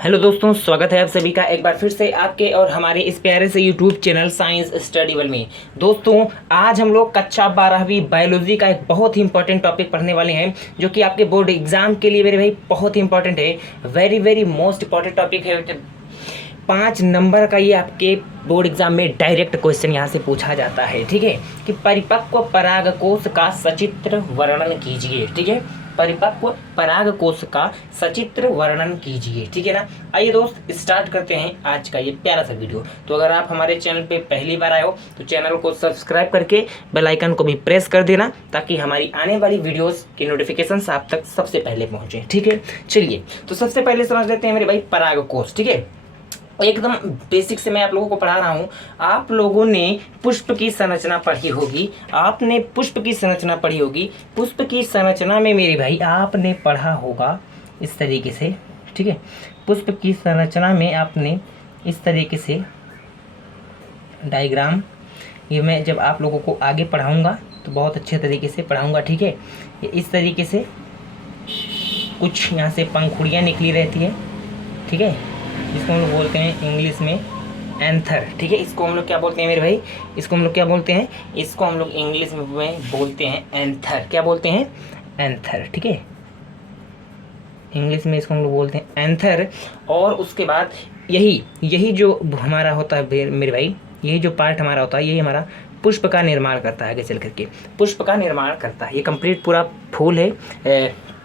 Hello दोस्तों, स्वागत है आप सभी का एक बार फिर से आपके और हमारे इस प्यारे से YouTube channel science study world में। दोस्तों, आज हम लोग कक्षा 12वीं बायोलॉजी का एक बहुत ही इंपॉर्टेंट टॉपिक पढ़ने वाले हैं, जो कि आपके बोर्ड एग्जाम के लिए मेरे भाई बहुत ही इंपॉर्टेंट है। Very very most important topic है। 5 नंबर का ये आपके बोर्ड एग्जाम में डायरेक्ट क्वेश्चन यहाँ से पूछा जाता है। ठीक है, कि परिपक्व परागकोश का सचित्र वर्णन कीजिए। ठीक है, परिपक्व परागकोश का सचित्र वर्णन कीजिए। ठीक है ना। आइए दोस्त, स्टार्ट करते हैं आज का ये प्यारा सा वीडियो। तो अगर आप हमारे चैनल पे पहली बार आए हो तो चैनल को सब्सक्राइब करके बेल आइकन को भी प्रेस कर देना, ताकि हमारी आने वाली वीडियोस की नोटिफिकेशंस आप तक सबसे पहले पहुंचे। ठीक है, चलिए तो सबसे पहले समझ लेते हैं मेरे भाई परागकोश। ठीक है, एकदम बेसिक से मैं आप लोगों को पढ़ा रहा हूँ। आप लोगों ने पुष्प की संरचना पढ़ी होगी, आपने पुष्प की संरचना पढ़ी होगी। पुष्प की संरचना में मेरे भाई आपने पढ़ा होगा इस तरीके से। ठीक है, पुष्प की संरचना में आपने इस तरीके से डायग्राम, ये मैं जब आप लोगों को आगे पढ़ाऊँगा तो बहुत अच्छे तरीके से पढ़ाऊँगा। ठीक है, ये इस तरीके से कुछ यहाँ से पंखुड़ियाँ निकली रहती है। ठीक है, जिसको हम लोग बोलते हैं इंग्लिश में एंथर। ठीक है, इसको हम लोग क्या बोलते हैं मेरे भाई, इसको हम लोग क्या बोलते हैं, इसको हम लोग इंग्लिश में बोलते हैं एंथर। क्या बोलते हैं? एंथर। ठीक है, इंग्लिश में इसको हम लोग बोलते हैं एंथर। और उसके बाद यही जो हमारा होता है मेरे भाई, यही जो पार्ट हमारा होता है, यही हमारा पुष्प का निर्माण करता है। आगे चल करके पुष्प का निर्माण करता है। ये कंप्लीट पूरा फूल है,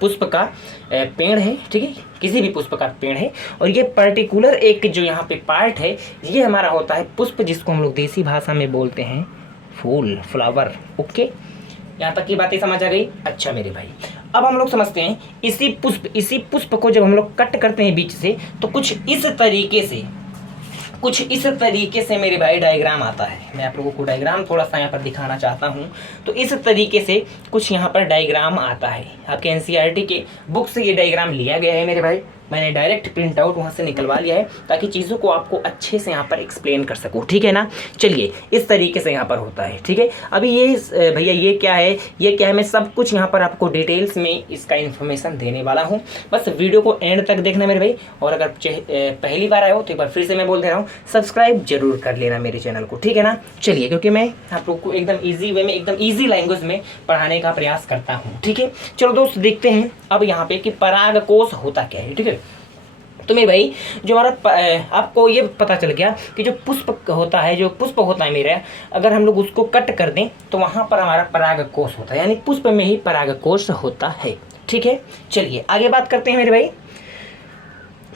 पुष्प का पेड़ है। ठीक है, किसी भी पुष्प का पेड़ है। और ये पर्टिकुलर एक जो यहाँ पे पार्ट है, ये हमारा होता है पुष्प, जिसको हम लोग देसी भाषा में बोलते हैं फूल, फ्लावर। ओके, यहाँ तक की बातें समझ आ गई? अच्छा मेरे भाई, अब हम लोग समझते हैं इसी पुष्प को जब हम लोग कट करते हैं बीच से, तो कुछ इस तरीके से मेरे भाई डायग्राम आता है। मैं आप लोगों को डायग्राम थोड़ा सा यहाँ पर दिखाना चाहता हूँ। तो इस तरीके से कुछ यहाँ पर डायग्राम आता है। आपके एनसीईआरटी के बुक से ये डायग्राम लिया गया है मेरे भाई। मैंने डायरेक्ट प्रिंट आउट वहाँ से निकलवा लिया है, ताकि चीज़ों को आपको अच्छे से यहाँ पर एक्सप्लेन कर सकूँ। ठीक है ना। चलिए, इस तरीके से यहाँ पर होता है। ठीक है, अभी ये भैया ये क्या है, मैं सब कुछ यहाँ पर आपको डिटेल्स में इसका इन्फॉर्मेशन देने वाला हूँ। बस वीडियो को एंड तक देखना मेरे भाई। और अगर पहली बार आए हो तो एक बार फिर से मैं बोल दे रहा हूँ, सब्सक्राइब जरूर कर लेना मेरे चैनल को। ठीक है ना। चलिए, क्योंकि मैं आप लोग को एकदम ईजी वे में, एकदम ईजी लैंग्वेज में पढ़ाने का प्रयास करता हूँ। ठीक है, चलो दोस्त देखते हैं अब यहाँ पे कि परागकोश होता क्या है। ठीक है, तो मेरे भाई जो हमारा आपको ये पता चल गया कि जो पुष्प होता है मेरा, अगर हम लोग उसको कट कर दें तो वहाँ पर हमारा परागकोश होता है, यानी पुष्प में ही परागकोश होता है। ठीक है, चलिए आगे बात करते हैं मेरे भाई।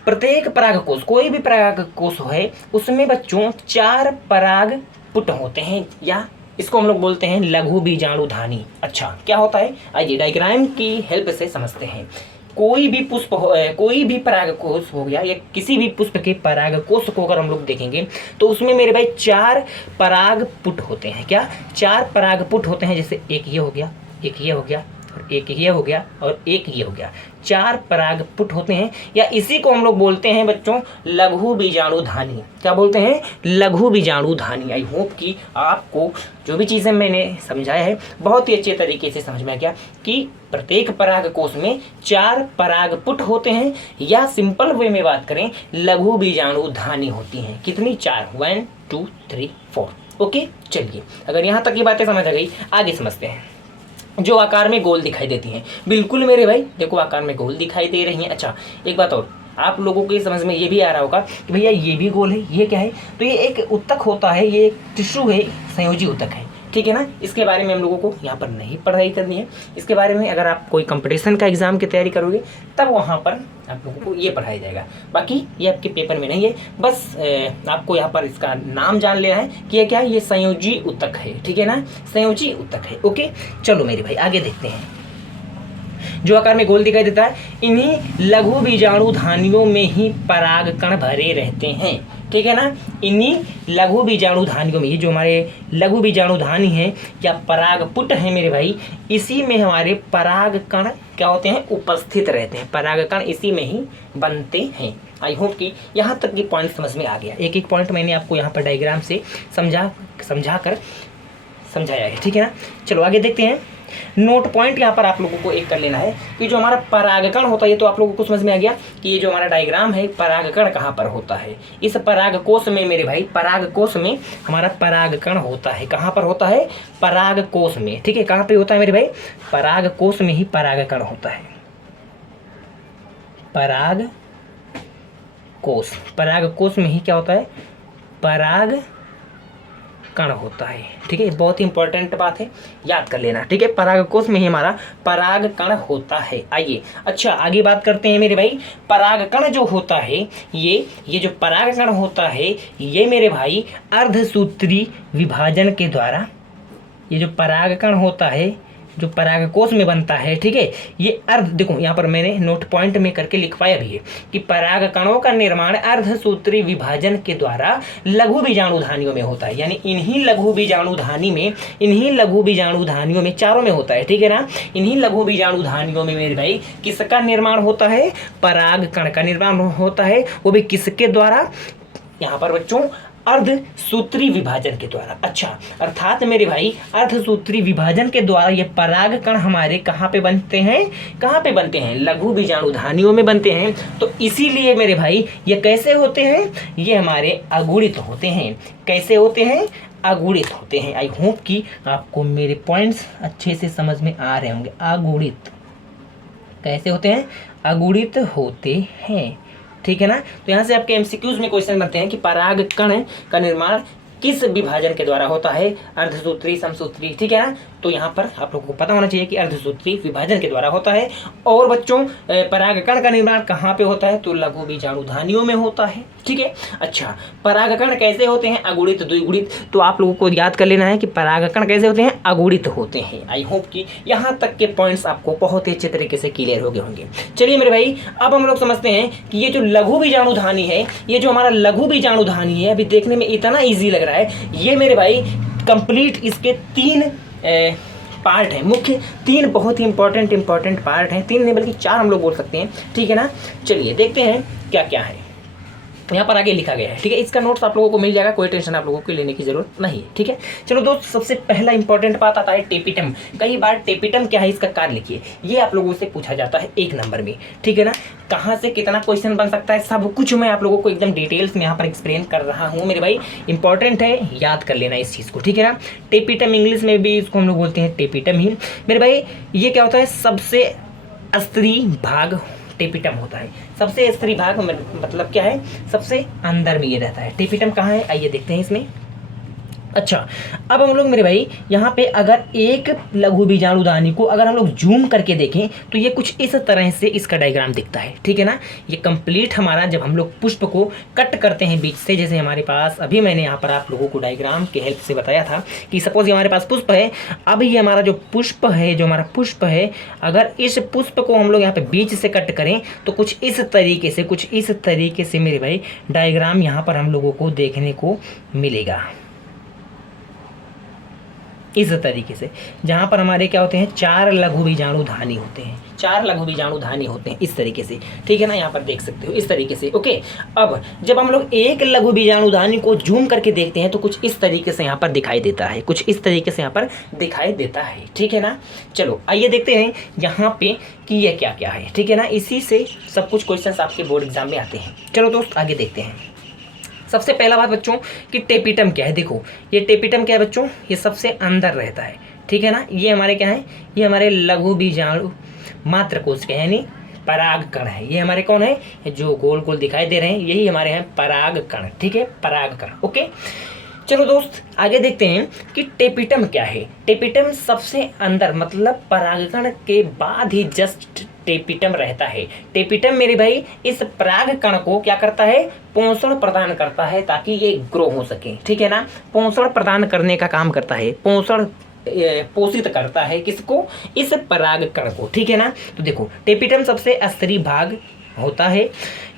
प्रत्येक परागकोश, कोई भी परागकोश है, उसमें बच्चों 4 परागपुट होते हैं, या इसको हम लोग बोलते हैं लघु बीजाणुधानी। अच्छा, क्या होता है, आइए डायग्राम की हेल्प से समझते हैं। कोई भी परागकोश हो गया, या किसी भी पुष्प के परागकोश को अगर हम लोग देखेंगे तो उसमें मेरे भाई 4 परागपुट होते हैं। क्या? 4 परागपुट होते हैं। जैसे एक ये हो गया, एक ये हो गया, और एक ये हो गया, और एक ये हो गया। 4 परागपुट होते हैं, या इसी को हम लोग बोलते हैं बच्चों लघु बीजाणुधानी। क्या बोलते हैं? लघु बीजाणुधानी। आई होप कि आपको जो भी चीज़ें मैंने समझाया है बहुत ही अच्छे तरीके से समझ में आ गया कि प्रत्येक परागकोश में 4 परागपुट होते हैं, या सिंपल वे में बात करें लघु बीजाणुधानी होती हैं। कितनी? 4। 1 2 3 4। ओके, चलिए अगर यहाँ तक की बातें समझ आ गई, आगे समझते हैं। जो आकार में गोल दिखाई देती हैं, बिल्कुल मेरे भाई देखो आकार में गोल दिखाई दे रही हैं। अच्छा, एक बात और, आप लोगों की समझ में ये भी आ रहा होगा कि भैया ये भी गोल है, ये क्या है? तो ये एक उत्तक होता है, ये एक टिश्यू है, संयोजी उत्तक है। ठीक है ना। इसके बारे में हम लोगों को यहाँ पर नहीं पढ़ाई करनी है। इसके बारे में अगर आप कोई कंपटीशन का एग्जाम की तैयारी करोगे तब वहाँ पर आप लोगों को ये पढ़ाया जाएगा। बाकी ये आपके पेपर में नहीं है। बस आपको यहाँ पर इसका नाम जान लेना है कि ये क्या है, ये संयोजी उत्तक है। ठीक है ना, संयोजी उत्तक है। ओके, चलो मेरे भाई आगे देखते हैं। जो आकार में गोल दिखाई देता है, इन्हीं लघु बीजाणुधानियों में ही परागकण भरे रहते हैं। ठीक है ना, इन्हीं लघु बीजाणुधानियों में, ये जो हमारे लघु बीजाणुधानी हैं या परागपुट हैं मेरे भाई, इसी में हमारे परागकण क्या होते हैं, उपस्थित रहते हैं। परागकण इसी में ही बनते हैं। आई होप कि यहाँ तक की पॉइंट समझ में आ गया। एक एक पॉइंट मैंने आपको यहाँ पर डायग्राम से समझा कर समझाया है। ठीक है ना, चलो आगे देखते हैं। नोट पॉइंट यहाँ पर आप लोगों को एक कर लेना है कि जो हमारा परागकण होता है, ये तो आप लोगों को समझ में आ गया कि ये जो हमारा डायग्राम है परागकण कहाँ पर होता है। इस परागकोश में मेरे भाई, परागकोश में हमारा परागकण होता है। कहाँ पर होता है? परागकोश में। ठीक है, कहाँ पे होता है मेरे भाई? परागकोश में ही परागकण होता है। परागकोश, परागकोश में ही क्या होता है? पराग कण होता है। ठीक है, बहुत ही इंपॉर्टेंट बात है, याद कर लेना। ठीक है, परागकोश में ही हमारा पराग कण होता है। आइए अच्छा आगे बात करते हैं मेरे भाई। परागकण जो होता है, ये जो परागकण होता है, ये मेरे भाई अर्धसूत्री विभाजन के द्वारा, ये जो परागकण होता है जो परागकोश में बनता है, ठीक है, ये देखो यहाँ पर मैंने नोट पॉइंट में करके लिखवाया भी है कि परागकणों का निर्माण अर्धसूत्री विभाजन के द्वारा लघु बीजाणुधानियों में होता है। यानी इन्हीं लघु बीजाणुधानियों में चारों में होता है। ठीक है ना, इन्हीं लघु बीजाणुधानियों में मेरे भाई किसका निर्माण होता है? परागकण का निर्माण होता है। वो भी किसके द्वारा? यहाँ पर बच्चों अर्धसूत्री विभाजन के द्वारा। अच्छा, अर्थात मेरे भाई अर्धसूत्री विभाजन के द्वारा ये परागकण हमारे कहाँ पे बनते हैं? कहाँ पे बनते हैं? लघु बीजाणुधानियों में बनते हैं। तो इसीलिए मेरे भाई ये कैसे होते हैं? ये हमारे अगुणित होते हैं। कैसे होते हैं? अगुणित होते हैं। आई होप कि आपको मेरे पॉइंट्स अच्छे से समझ में आ रहे होंगे। अगुणित कैसे होते हैं? अगुणित होते हैं। ठीक है ना, तो यहाँ से आपके एमसीक्यूज में क्वेश्चन बनते हैं कि परागकण का निर्माण किस विभाजन के द्वारा होता है? अर्धसूत्री, समसूत्री। ठीक है ना, तो यहाँ पर आप लोगों को पता होना चाहिए कि अर्धसूत्री विभाजन के द्वारा होता है। और बच्चों परागकण का निर्माण कहाँ पे होता है? तो लघु बीजाणुधानियों में होता है। ठीक है, अच्छा परागकण कैसे होते हैं? अगुणित, द्विगुणित। तो आप लोगों को याद कर लेना है कि परागकण कैसे होते हैं? अगुणित होते हैं। आई होप कि यहाँ तक के पॉइंट्स आपको बहुत ही अच्छे तरीके से क्लियर हो गए होंगे। चलिए मेरे भाई, अब हम लोग समझते हैं कि ये जो लघु बीजाणुधानी है, ये जो हमारा लघु बीजाणुधानी है, अभी देखने में इतना ईजी लग रहा है, ये मेरे भाई कंप्लीट इसके 3 पार्ट है, मुख्य 3 बहुत ही इंपॉर्टेंट पार्ट हैं। 3 नहीं बल्कि 4 हम लोग बोल सकते हैं। ठीक है ना, चलिए देखते हैं क्या क्या है। यहाँ पर आगे लिखा गया है। ठीक है, इसका नोट्स आप लोगों को मिल जाएगा, कोई टेंशन आप लोगों को लेने की जरूरत नहीं है। ठीक है, चलो दोस्त, सबसे पहला इंपॉर्टेंट बात आता है टेपिटम। कई बार टेपिटम क्या है, इसका कार्य लिखिए, ये आप लोगों से पूछा जाता है 1 नंबर में। ठीक है ना, कहाँ से कितना क्वेश्चन बन सकता है, सब कुछ मैं आप लोगों को एकदम डिटेल्स में यहाँ पर एक्सप्लेन कर रहा हूँ मेरे भाई। इंपॉर्टेंट है, याद कर लेना इस चीज़ को। ठीक है ना, टेपिटम इंग्लिश में भी इसको हम लोग बोलते हैं टेपिटम ही मेरे भाई। ये क्या होता है? सबसे अस्त्री भाग टेपिटम होता है। सबसे स्त्री भाग मतलब क्या है? सबसे अंदर में ये रहता है। टेपिटम कहाँ है? आइए देखते हैं इसमें। अच्छा, अब हम लोग मेरे भाई यहाँ पे अगर एक लघु बीजाणुधानी को अगर हम लोग जूम करके देखें तो ये कुछ इस तरह से इसका डायग्राम दिखता है। ठीक है ना, ये कंप्लीट हमारा जब हम लोग पुष्प को कट करते हैं बीच से, जैसे हमारे पास अभी मैंने यहाँ पर आप लोगों को डायग्राम के हेल्प से बताया था कि सपोज ये हमारे पास पुष्प है। अब ये हमारा जो पुष्प है, अगर इस पुष्प को हम लोग यहाँ पे बीच से कट करें तो कुछ इस तरीके से मेरे भाई डायग्राम यहाँ पर हम लोगों को देखने को मिलेगा। इस तरीके से, जहाँ पर हमारे क्या होते हैं? 4 लघु बीजाणुधानी होते हैं। 4 लघु बीजाणुधानी होते हैं इस तरीके से। ठीक है ना, यहाँ पर देख सकते हो इस तरीके से। ओके, अब जब हम लोग एक लघु बीजाणुधानी को जूम करके देखते हैं तो कुछ इस तरीके से यहाँ पर दिखाई देता है, ठीक है ना। चलो आइए देखते हैं यहाँ पे कि ये क्या क्या है। ठीक है ना, इसी से सब कुछ क्वेश्चन आपके बोर्ड एग्जाम में आते हैं। चलो दोस्त आगे देखते हैं। सबसे पहला बात बच्चों कि टेपिटम क्या है। देखो ये टेपिटम क्या है बच्चों? ये सबसे अंदर रहता है। ठीक है ना, ये हमारे क्या है? ये हमारे लघु बीजाणु मात्र कोश के यानी परागकण है। ये हमारे कौन है? जो गोल गोल दिखाई दे रहे हैं यही हमारे हैं परागकण। ठीक है, परागकण। ओके, चलो दोस्त आगे देखते हैं कि टेपिटम क्या है। टेपिटम सबसे अंदर मतलब परागकण के बाद ही जस्ट टेपिटम रहता है। टेपिटम मेरे भाई इस परागकण को क्या करता है? पोषण प्रदान करता है ताकि ये ग्रो हो सके। ठीक है ना, पोषण प्रदान करने का काम करता है, पोषित करता है किसको? इस परागकण को। ठीक है ना, तो देखो टेपिटम सबसे अस्त्री भाग होता है।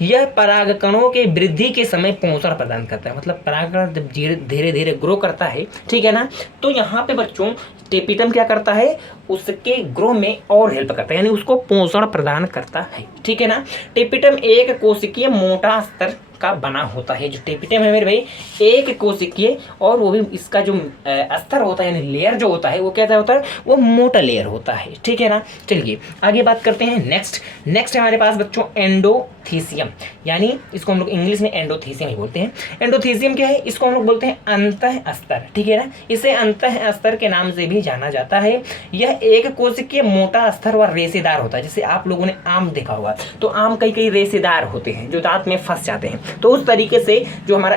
यह परागकणों के वृद्धि के समय पोषण प्रदान करता है, मतलब परागकण जब धीरे धीरे ग्रो करता है। ठीक है ना, तो यहाँ पे बच्चों टेपिटम क्या करता है? उसके ग्रो में और हेल्प करता है, यानी उसको पोषण प्रदान करता है। ठीक है ना, टेपिटम एक कोशिकीय मोटा स्तर का बना होता है। जो टेपिटम है मेरे भाई एक कोशिकीय, और वो भी इसका जो अस्तर होता है यानी लेयर जो होता है वो कैसा होता है, वो मोटा लेयर होता है। ठीक है ना। चलिए आगे बात करते हैं। नेक्स्ट हमारे पास बच्चों एंडोथीसियम, यानी इसको हम लोग इंग्लिश में एंडोथीसियम ही बोलते हैं। एंडोथीसियम क्या है, इसको हम लोग बोलते हैं अंतः अस्तर। ठीक है ना, इसे अंतः अस्तर के नाम से भी जाना जाता है। यह एक कोशिकीय मोटा अस्तर व रेशेदार होता है। जैसे आप लोगों ने आम देखा होगा, तो आम कई रेशेदार होते हैं जो दांत में फंस जाते हैं। तो उस तरीके से जो हमारा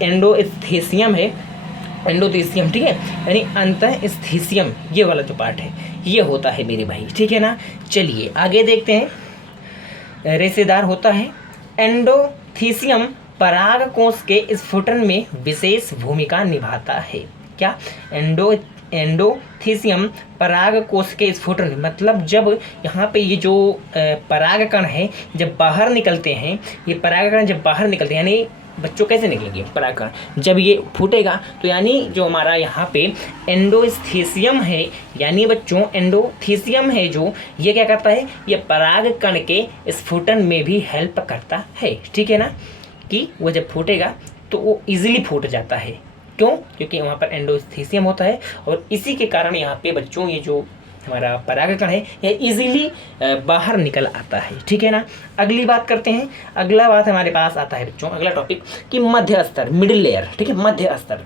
एंडोथीसियम है, एंडोथीसियम, ठीक है, यानी अंतःस्थीसियम, ये वाला जो पार्ट है ये होता है मेरे भाई। ठीक है ना। चलिए आगे देखते हैं। रेशेदार होता है। एंडोथीसियम परागकोश के स्फुटन में विशेष भूमिका निभाता है। क्या, एंडोथीसियम परागकोश के स्फुटन, मतलब जब यहाँ पे ये जो परागकण है जब बाहर निकलते हैं, ये परागकण जब बाहर निकलते हैं, यानी बच्चों कैसे निकलेंगे परागकण, जब ये फूटेगा तो यानी जो हमारा यहाँ पे एंडोथीसियम है, यानी बच्चों एंडोथीसियम है जो ये क्या करता है, ये परागकण के स्फुटन में भी हेल्प करता है। ठीक है ना, कि वो जब फूटेगा तो वो इजीली फूट जाता है। क्यों, क्योंकि वहाँ पर एंडोथीसियम होता है और इसी के कारण यहाँ पे बच्चों ये जो हमारा परागकण है यह इजीली बाहर निकल आता है। ठीक है ना। अगली बात करते हैं। अगला बात हमारे पास आता है बच्चों, अगला टॉपिक कि मध्य स्तर, मिडिल लेयर। ठीक है, मध्य स्तर।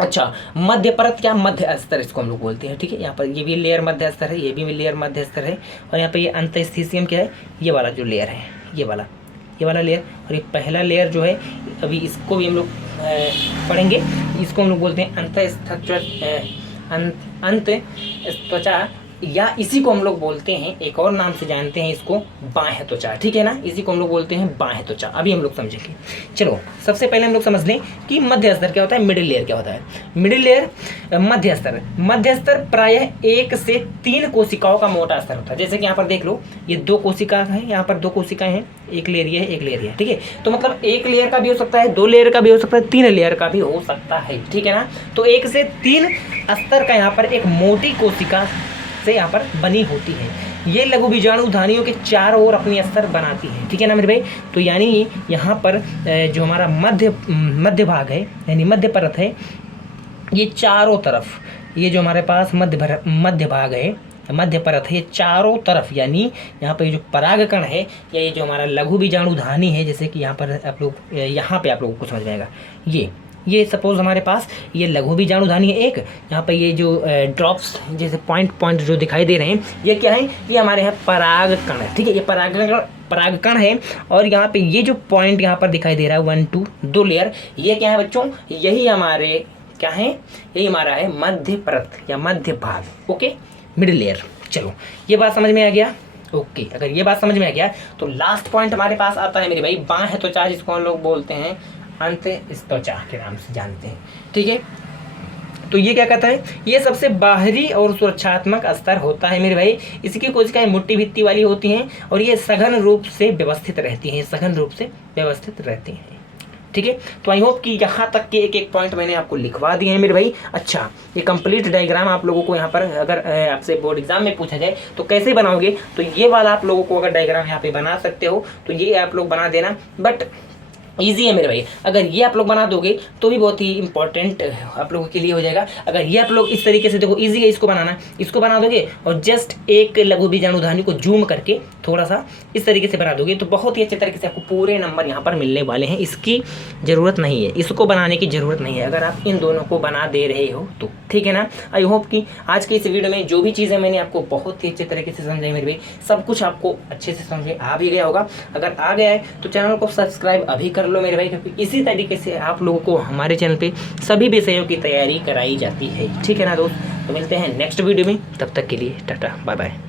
अच्छा, मध्य परत क्या, मध्य स्तर इसको हम लोग बोलते हैं। ठीक है, यहाँ पर ये भी लेयर मध्य स्तर है, ये भी लेयर मध्य स्तर है, और यहाँ पर ये अंतःस्थीसियम क्या है, ये वाला जो लेयर है, ये वाला लेयर, और ये पहला लेयर जो है अभी इसको भी हम लोग पढ़ेंगे। इसको हम लोग बोलते हैं अंतःत्वचा, या इसी को हम लोग बोलते हैं, एक और नाम से जानते हैं इसको, बाह्य त्वचा। ठीक है ना, इसी को हम लोग बोलते हैं बाह्य त्वचा। अभी हम लोग समझेंगे। चलो सबसे पहले हम लोग समझ लें कि मध्य स्तर क्या होता है, मिडिल लेयर क्या होता है। मिडिल लेयर, मध्य स्तर प्रायः 1 से 3 कोशिकाओं का मोटा स्तर होता है। जैसे कि यहाँ पर देख लो, ये 2 कोशिका है, यहाँ पर 2 कोशिकाएं हैं, एक लेयर ये है, एक लेयर ये। ठीक है, तो मतलब 1 लेयर का भी हो सकता है, 2 लेयर का भी हो सकता है, 3 लेयर का भी हो सकता है। ठीक है ना, तो 1 से 3 स्तर का यहाँ पर एक मोटी कोशिका से यहाँ पर बनी होती है। ये लघु बीजाणु धानियों के चारों ओर अपनी स्तर बनाती है। ठीक है ना मेरे भाई। तो यानी यहाँ पर जो हमारा मध्य भाग है, यानी मध्य परत है, ये चारों तरफ, ये जो हमारे पास मध्य भाग है, मध्य परत है, ये चारों तरफ, यानी यहाँ पर जो परागकण है या ये जो हमारा लघु बीजाणु धानी है, जैसे कि यहाँ पर आप लोग, यहाँ पे आप लोगों को समझ में आएगा, ये सपोज हमारे पास ये लघु बीजाणु धानी है एक, यहाँ पर ये जो ड्रॉप्स जैसे पॉइंट जो दिखाई दे रहे हैं, ये क्या है, ये हमारे यहाँ परागकण है। ठीक है, ये परागकण है, और यहाँ पे ये जो पॉइंट यहाँ पर दिखाई दे रहा है 1 2 2 लेयर, ये क्या है बच्चों, यही हमारे क्या है, यही हमारा है मध्य परत या मध्य भाग। Okay, middle layer. चलो ये बात समझ में आ गया। ओके, अगर ये बात समझ में आ गया तो लास्ट पॉइंट हमारे पास आता है मेरे भाई, बाह्य त्वचा, जिसको हम लोग बोलते हैं अंतःत्वचा के नाम से जानते हैं। ठीक है, तो ये क्या कहता है, ये सबसे बाहरी और सुरक्षात्मक स्तर होता है मेरे भाई। इसकी कोशिकाएं मोटी भित्ति वाली होती हैं और ये सघन रूप से व्यवस्थित रहती हैं, ठीक है। तो आई होप कि यहाँ तक के एक पॉइंट मैंने आपको लिखवा दिए हैं मेरे भाई। अच्छा, ये कंप्लीट डायग्राम आप लोगों को यहाँ पर अगर आपसे बोर्ड एग्जाम में पूछा जाए तो कैसे बनाओगे, तो ये वाला आप लोगों को अगर डायग्राम यहाँ पे बना सकते हो तो ये आप लोग बना देना, बट ईजी है मेरे भाई। अगर ये आप लोग बना दोगे तो भी बहुत ही इंपॉर्टेंट आप लोगों के लिए हो जाएगा। अगर ये आप लोग इस तरीके से, देखो ईजी है इसको बनाना, इसको बना दोगे और जस्ट एक लघु बीजाणु धानी को जूम करके थोड़ा सा इस तरीके से बना दोगे तो बहुत ही अच्छे तरीके से आपको पूरे नंबर यहाँ पर मिलने वाले हैं। इसकी ज़रूरत नहीं है, इसको बनाने की ज़रूरत नहीं है अगर आप इन दोनों को बना दे रहे हो तो, ठीक है ना। आई होप कि आज के इस वीडियो में जो भी चीज़ें मैंने आपको बहुत ही अच्छे तरीके से समझाई मेरे भाई, सब कुछ आपको अच्छे से समझ में आ भी गया होगा। अगर आ गया है तो चैनल को सब्सक्राइब अभी कर लो मेरे भाई, क्योंकि इसी तरीके से आप लोगों को हमारे चैनल पे सभी विषयों की तैयारी कराई जाती है, ठीक है ना दोस्त। तो मिलते हैं नेक्स्ट वीडियो में, तब तक के लिए टाटा बाय बाय।